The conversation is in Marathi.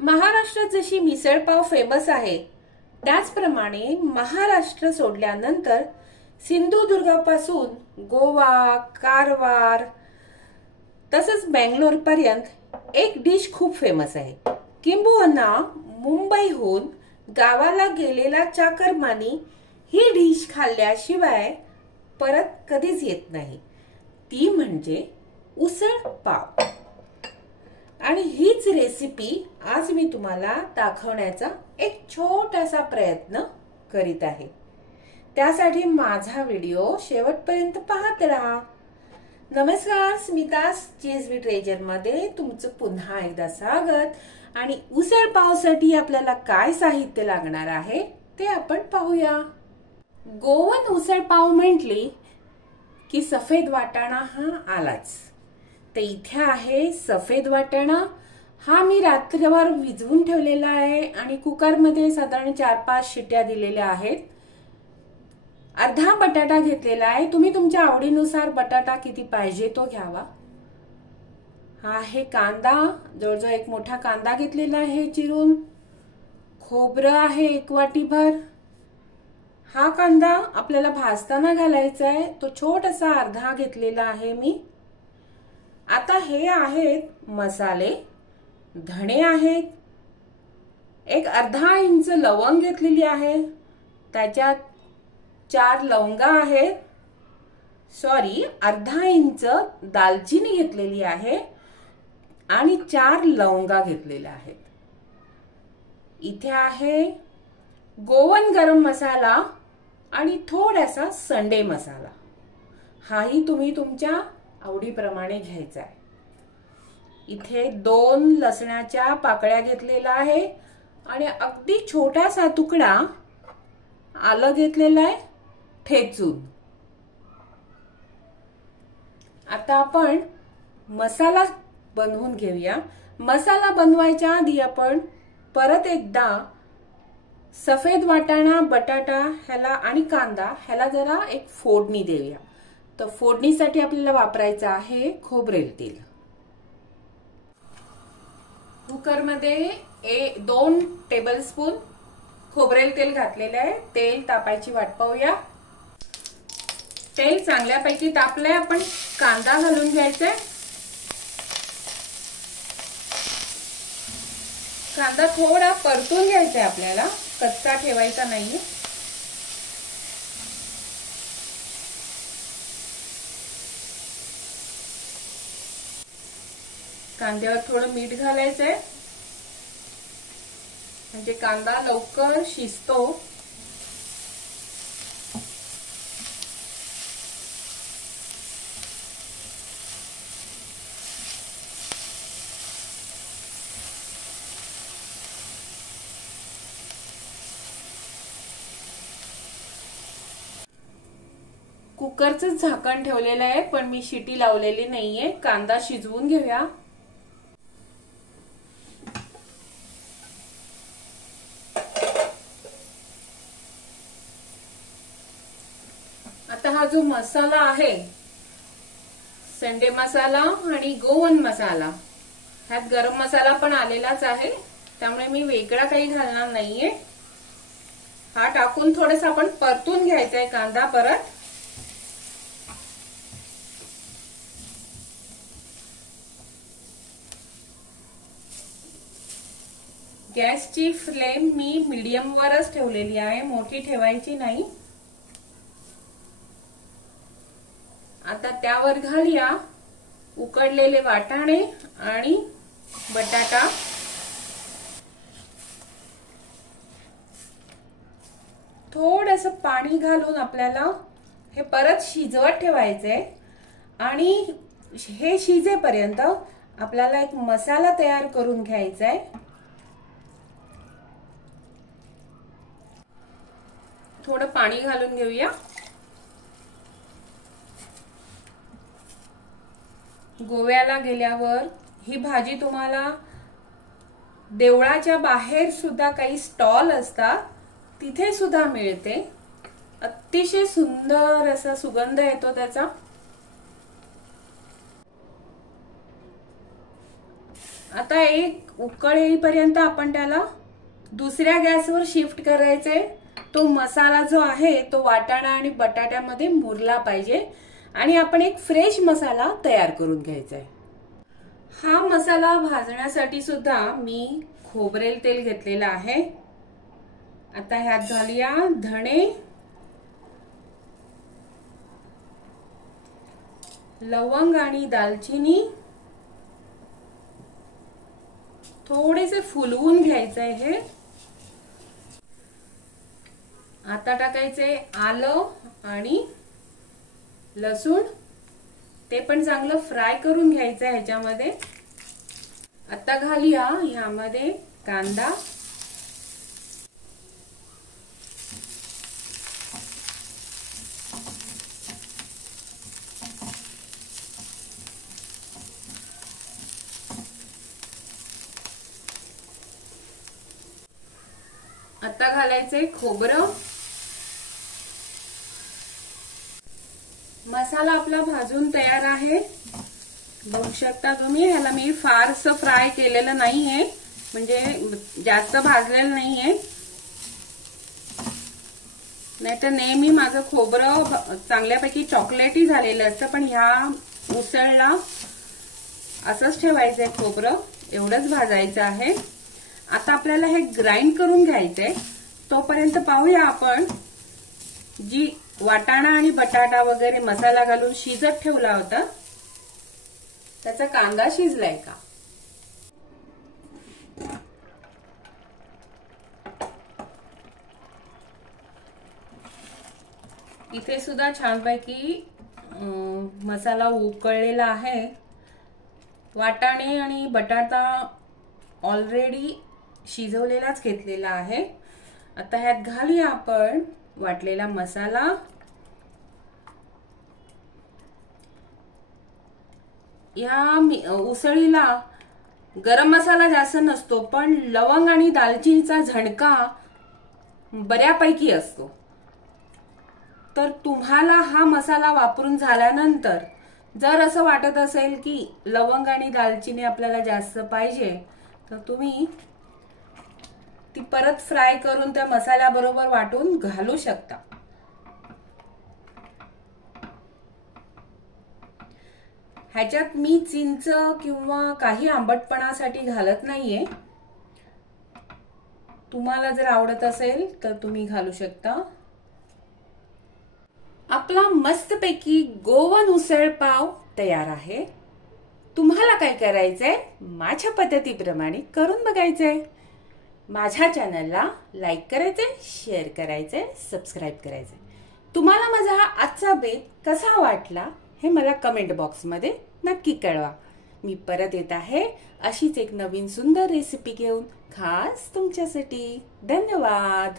महाराष्ट्रात जशी मिसळपाव फेमस आहे त्याचप्रमाणे महाराष्ट्र सोडल्यानंतर सिंधुदुर्गापासून गोवा, कारवार तसंच बेंगलोर पर्यंत एक डिश खूप फेमस आहे। किंबहुना मुंबईहून गावाला गेलेला चाकरमानी ही डिश खाल्ल्याशिवाय परत कधीच येत नाही। ती म्हणजे उसळ पाव। आणि हीच रेसिपी आज मी तुम्हाला दाखवण्याचा एक छोटासा प्रयत्न करीत आहे। त्यासाठी माझा व्हिडिओ शेवटपर्यंत पाहत राहा। नमस्कार, स्मितास चीज ट्रेजर मध्ये तुमचं पुन्हा एकदा स्वागत। आणि उसळ पावसाठी आपल्याला काय साहित्य लागणार आहे ते आपण पाहूया। गोवन उसळ पाव म्हटली की सफेद वाटाणा हा आलाच। तर इथे आहे सफेद वाटाणा। हा मी रात्रभर भिजवून ठेवलेला आहे आणि कुकर मध्ये साधारण 4-5 शिट्या दिलेल्या आहेत। अर्धा बटाटा घेतलेला आहे। तुम्ही तुमच्या आवडीनुसार बटाटा किती पाहिजे तो घ्यावा। हा आहे कांदा, जवळजवळ एक मोठा कांदा घेतलेला आहे चिरून। खोबरं आहे 1 वाटीभर। हा कांदा आपल्याला भाजताना घालायचा आहे, तो छोटासा अर्धा घेतलेला आहे मी। आता हे आहेत मसाले। धणे आहेत, एक अर्धा इंच लवंग घेतलेली आहे, त्याच्यात 4 लवंगा आहेत, सॉरी अर्धा इंच दालचिनी घेतलेली आहे आणि 4 लवंगा घेतलेल्या आहेत। इथे आहे गोवन गरम मसाला आणि थोडासा संडे मसाला। हाही तुम्ही तुमच्या आवडीप्रमाणे घ्यायचा आहे। इथे 2 लसणाच्या पाकळ्या घेतलेला आहे आणि अगदी छोटासा तुकडा आलं घेतलेला आहे ठेचून। आता आपण मसाला बनवून घेऊया। मसाला बनवायच्या आधी आपण परत एकदा सफेद वाटाणा, बटाटा ह्याला आणि कांदा ह्याला जरा एक फोडणी देऊया। तर फोडणीसाठी आपल्याला वापरायचं आहे खोबरेल तेल। कुकर मध्ये 2 टेबलस्पून खोबरेल तेल घातलेले आहे। तेल तापायची वाट पाहूया। तेल चांगल्यापैकी तापलंय। आपण कांदा घालून घ्यायचा। कांदा थोडा परतून घ्यायचा आहे आपल्याला, कच्चा ठेवायचा नाहीये। कांद्यावर थोडं मीठ घालायचंय म्हणजे कांदा लवकर शिजतो। कुकरचं झाकण ठेवलेलं आहे, पण मी शिटी लावलेली नाहीये। कांदा शिजवून घेऊया। आता हा जो मसाला आहे, संडे मसाला आणि गोवन मसाला, ह्यात गरम मसाला पण आलेलाच आहे, त्यामुळे मी वेगळा काही घालणार नाहीये। हा टाकून थोडस आपण परतून घ्यायचंय कांदा परत। गॅसची फ्लेम मी मीडियम वरच ठेवलेली आहे, मोठी ठेवायची नाही। आता त्यावर घालूया उकडलेले वाटाणे आणि बटाटा। थोडंसं पाणी घालून आपल्याला हे परत शिजवत ठेवायचंय आणि हे शिजेपर्यंत आपल्याला एक मसाला तयार करून घ्यायचा आहे। थोडं पाणी घालून घेऊया। गोव्याला गेल्यावर ही भाजी तुम्हाला देवळाच्या बाहेर सुद्धा काही स्टॉल असतात, तिथे सुद्धा मिळते। अतिशय सुंदर असा सुगंध येतो त्याचा। आता एक उकळ येईपर्यंत आपण त्याला दुसऱ्या गॅसवर शिफ्ट करायचंय। तो मसाला जो आहे तो वाटाणा आणि बटाट्यामध्ये मुरला पाहिजे आणि आपण एक फ्रेश मसाला तयार करून घ्यायचा आहे। हा मसाला भाजण्यासाठी सुद्धा मी खोबरेल तेल घेतलेलं आहे। आता ह्यात घालूया धणे, लवंग आणि दालचिनी, थोडेसे फुलवून घ्यायचं आहे हे। आता टाकायचे आलं आणि लसूण, ते पण चांगलं फ्राय करून घ्यायचं ह्याच्यामध्ये। आता घालूया ह्यामध्ये कांदा, आता घालायचे खोबरं। मसाला आपला भाजून तयार आहे, बघू शकता तुम्ही। ह्याला मी फारसं फ्राय केलेलं नाहीये, म्हणजे जास्त भाजलेलं नाहीये, नाहीतर नेहमी माझं खोबरं चांगल्यापैकी चॉकलेटी झालेलं असतं, पण ह्या उसळला असंच ठेवायचंय खोबरं, एवढंच भाजायचं आहे। आता आपल्याला हे ग्राइंड करून घ्यायचंय। तोपर्यंत पाहूया आपण जी वाटाणा आणि बटाटा वगैरे मसाला घालून शिजत ठेवला होता त्याचा कांदा शिजलाय का। इथे सुद्धा छानपैकी मसाला उकळलेला आहे। वाटाणे आणि बटाटा ऑलरेडी शिजवलेलाच घेतलेला आहे। आता ह्यात घालूया आपण वाटलेला मसाला, या उसळीला गरम मसाला जास्त नसतो, पण लवंग आणि दालचिनीचा झणका बऱ्यापैकी असतो। तर तुम्हाला हा मसाला वापरून झाल्यानंतर जर असं वाटत असेल की लवंग आणि दालचिनी आपल्याला जास्त पाहिजे, तर तुम्ही ती परत फ्राय करून त्या मसाल्याबरोबर वाटून घालू शकता। ह्याच्यात मी चिंच किंवा काही आंबटपणासाठी घालत नाहीये, तुम्हाला जर आवडत असेल तर तुम्ही घालू शकता। आपला मस्तपैकी गोवन उसळ पाव तयार आहे। तुम्हाला काय करायचंय, माझ्या पद्धतीप्रमाणे करून बघायचंय। माझ्या चॅनलला लाईक करायचंय, शेअर करायचंय, सबस्क्राईब करायचंय। तुम्हाला माझा हा आजचा बेत कसा वाटला हे मला कमेंट बॉक्समध्ये नक्की कळवा। मी परत येत आहे अशीच एक नवीन सुंदर रेसिपी घेऊन खास तुमच्यासाठी। धन्यवाद।